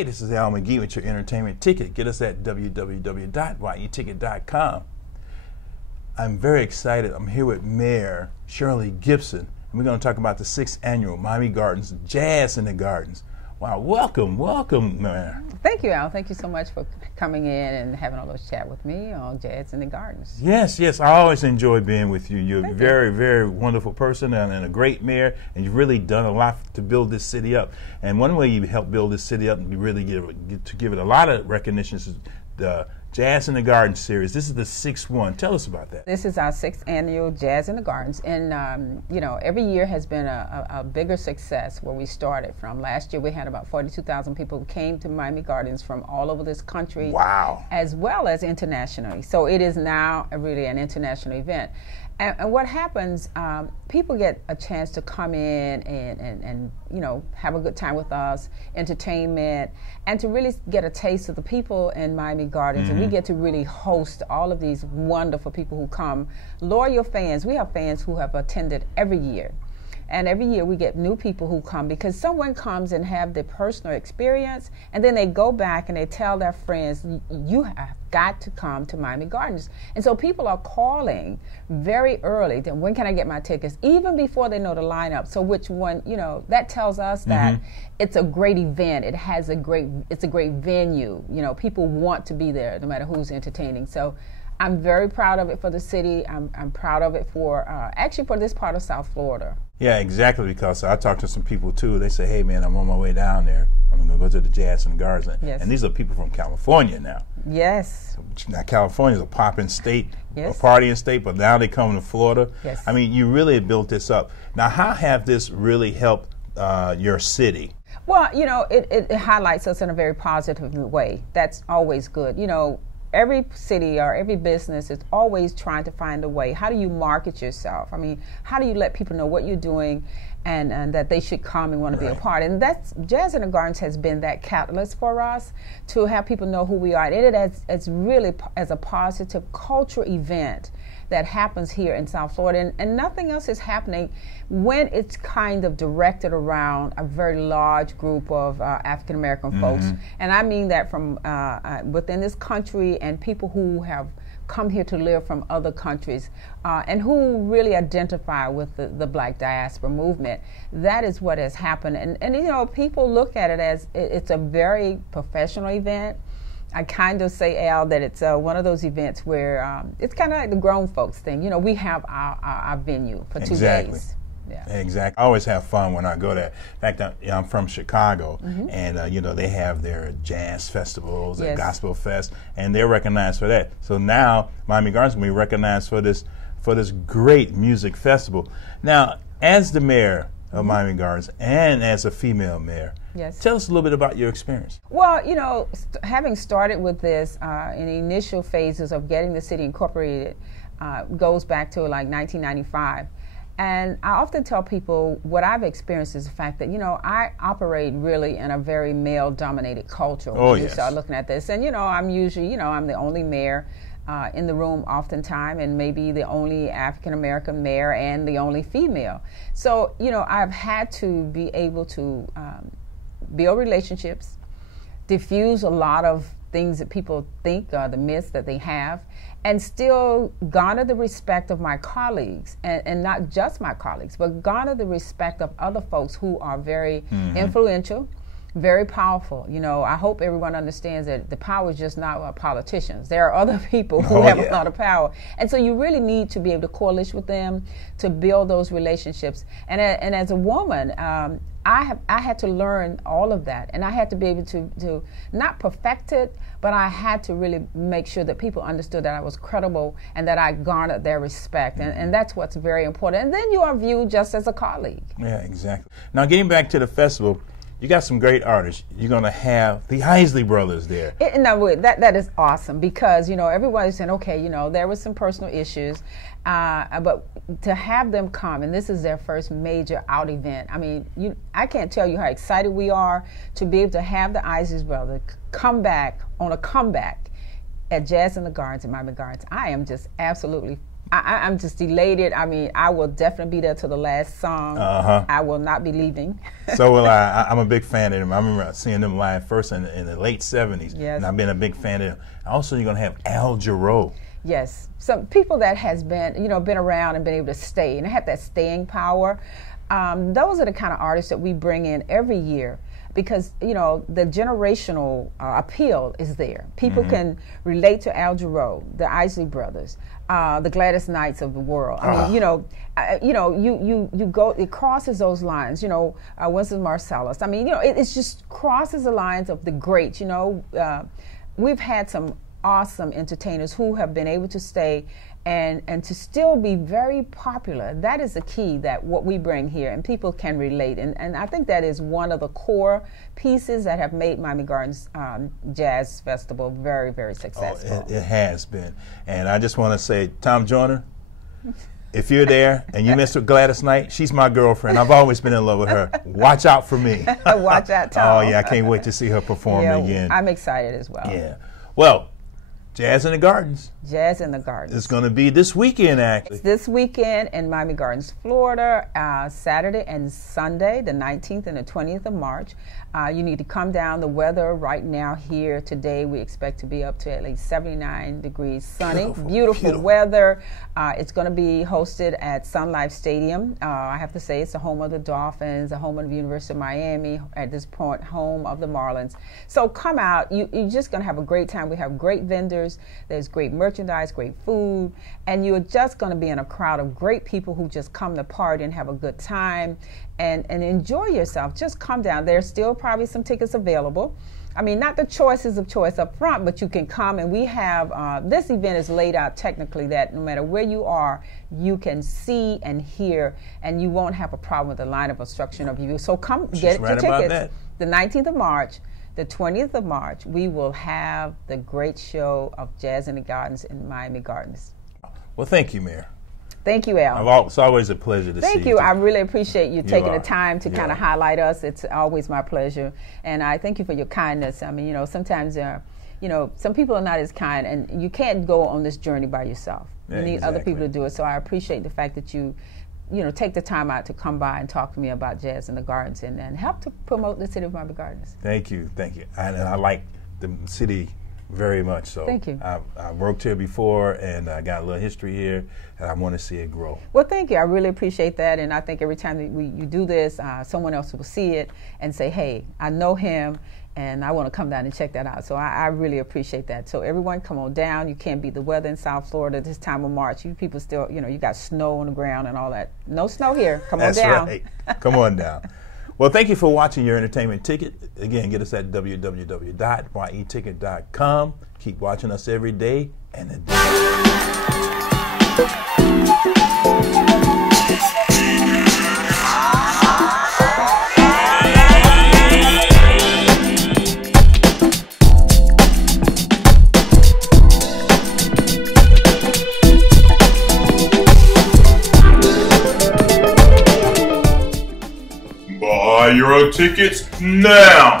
Hey, this is Al McGee with your entertainment ticket. Get us at www.yeticket.com. I'm very excited. I'm here with Mayor Shirley Gibson, and we're going to talk about the 6th annual Miami Gardens Jazz in the Gardens. Wow, welcome, Mayor. Thank you, Al. Thank you so much for coming in and having a little chat with me on Jazz in the Gardens. Yes, I always enjoy being with you. You're a very wonderful person and a great mayor, and you've really done a lot to build this city up. And one way you help build this city up and really give it a lot of recognition is the Jazz in the Gardens series. This is the 6th one. Tell us about that. This is our 6th annual Jazz in the Gardens, and you know, every year has been a bigger success where we started from. Last year we had about 42,000 people who came to Miami Gardens from all over this country. Wow. As well as internationally. So it is now really an international event. And what happens, people get a chance to come in and you know, have a good time with us, entertainment, and to really get a taste of the people in Miami Gardens. And we get to really host all of these wonderful people who come, loyal fans. We have fans who have attended every year. And every year we get new people who come because someone comes and have their personal experience, and then they go back and they tell their friends, you have got to come to Miami Gardens. And so people are calling very early, then when can I get my tickets, even before they know the lineup. So which one, you know, that tells us that it's a great event. It's a great venue. You know, people want to be there no matter who's entertaining. So I'm very proud of it for the city. I'm proud of it for, actually for this part of South Florida. Yeah, exactly, because I talked to some people too. They say, hey man, I'm on my way down there. I'm going to go to the Jazz in the Gardens. Yes. And these are people from California now. Yes. Now California's a popping state, yes, a partying state, but now they come to Florida. Yes. I mean, you really built this up. Now, how have this really helped your city? Well, you know, it highlights us in a very positive way. That's always good. You know, every city or every business is always trying to find a way. How do you market yourself? I mean, how do you let people know what you're doing and that they should come and want to be a part? And that's, Jazz in the Gardens has been that catalyst for us to have people know who we are. And it's really as a positive cultural event that happens here in South Florida, and nothing else is happening when it's kind of directed around a very large group of African American folks. And I mean that from within this country and people who have come here to live from other countries and who really identify with the Black diaspora movement. That is what has happened. And you know, people look at it as it's a very professional event. I kind of say, Al, that it's one of those events where it's kind of like the grown folks thing. You know, we have our venue for 2 days. Yeah. Exactly. I always have fun when I go there. In fact, I'm from Chicago, and you know, they have their jazz festivals and gospel fest, and they're recognized for that. So now Miami Gardens will be recognized for this great music festival. Now, as the mayor of Miami Gardens and as a female mayor, tell us a little bit about your experience. Well, you know, having started with this in the initial phases of getting the city incorporated goes back to like 1995. And I often tell people what I've experienced is the fact that, you know, I operate really in a very male-dominated culture when you start looking at this. And, you know, I'm usually, you know, I'm the only mayor in the room oftentimes, and maybe the only African-American mayor and the only female. So, you know, I've had to be able to build relationships, diffuse a lot of things that people think are the myths that they have, and still garner the respect of my colleagues, and not just my colleagues, but garner the respect of other folks who are very influential, very powerful. You know, I hope everyone understands that the power is just not politicians. There are other people who have a lot of power. And so you really need to be able to coalition with them to build those relationships. And as a woman, I had to learn all of that, and I had to be able to not perfect it, but I had to really make sure that people understood that I was credible and that I garnered their respect, and that's what's very important. And then you are viewed just as a colleague. Yeah, exactly. Now, getting back to the festival, you got some great artists. You're going to have the Isley Brothers there. No, that is awesome because, you know, everybody's saying, okay, you know, there was some personal issues, but to have them come, and this is their first major out event. I mean, I can't tell you how excited we are to be able to have the Isley Brothers come back on a comeback at Jazz in the Gardens in Miami Gardens. I am just absolutely I'm just elated. I mean, I will definitely be there till the last song. I will not be leaving. So will I. I'm a big fan of them. I remember seeing them live first in the late 70s. Yes. And I've been a big fan of them. Also, you're going to have Al Jarreau. Yes. Some people that has been, been around and been able to stay and have that staying power. Those are the kind of artists that we bring in every year. Because, the generational appeal is there. People can relate to Al Jarreau, the Isley Brothers, the Gladys Knights of the world. I mean, you go, it crosses those lines, Winston Marsalis. I mean, it just crosses the lines of the greats, We've had some awesome entertainers who have been able to stay and to still be very popular. That is the key, that what we bring here, and people can relate. And I think that is one of the core pieces that have made Miami Gardens Jazz Festival very, very successful. It has been. And I just want to say, Tom Joyner, if you're there and you missed Gladys Knight, she's my girlfriend. I've always been in love with her. Watch out for me. Watch out, Tom. Oh, yeah, I can't wait to see her perform again. I'm excited as well. Yeah. Well, Jazz in the Gardens. Jazz in the Gardens. It's going to be this weekend, actually. It's this weekend in Miami Gardens, Florida, Saturday and Sunday, the 19th and the 20th of March. You need to come down. The weather right now here today, we expect to be up to at least 79 degrees sunny. Beautiful weather. It's going to be hosted at Sun Life Stadium. I have to say it's the home of the Dolphins, the home of the University of Miami, at this point, home of the Marlins. So come out. You're just going to have a great time. We have great vendors. There's great merchandise, great food, and you're just going to be in a crowd of great people who just come to party and have a good time and enjoy yourself. Just come down. There's still probably some tickets available. I mean, not the choices of choice up front, but you can come, and we have, this event is laid out technically that no matter where you are, you can see and hear, and you won't have a problem with the line of obstruction of view. So come get your tickets. The 19th of March. The 20th of March, we will have the great show of Jazz in the Gardens in Miami Gardens. Well, thank you, Mayor. Thank you, Al. It's always a pleasure to see you. Thank you. I really appreciate you taking the time to kind of highlight us. It's always my pleasure. And I thank you for your kindness. I mean, sometimes, some people are not as kind, and you can't go on this journey by yourself. You need other people to do it. So I appreciate the fact that you take the time out to come by and talk to me about Jazz in the Gardens and help to promote the city of Miami Gardens. Thank you. And I like the city very much. So thank you. I worked here before, and I got a little history here, and I want to see it grow. Well, thank you. I really appreciate that, and I think every time that you do this, someone else will see it and say, hey, I know him, and I want to come down and check that out. So I really appreciate that. So everyone, come on down. You can't beat the weather in South Florida this time of March. You people still, you got snow on the ground and all that. No snow here. Come on down. That's right. Come on down. Well, thank you for watching Your Entertainment Ticket. Again, get us at www.yeticket.com. Keep watching us every day and a day. Buy your tickets now!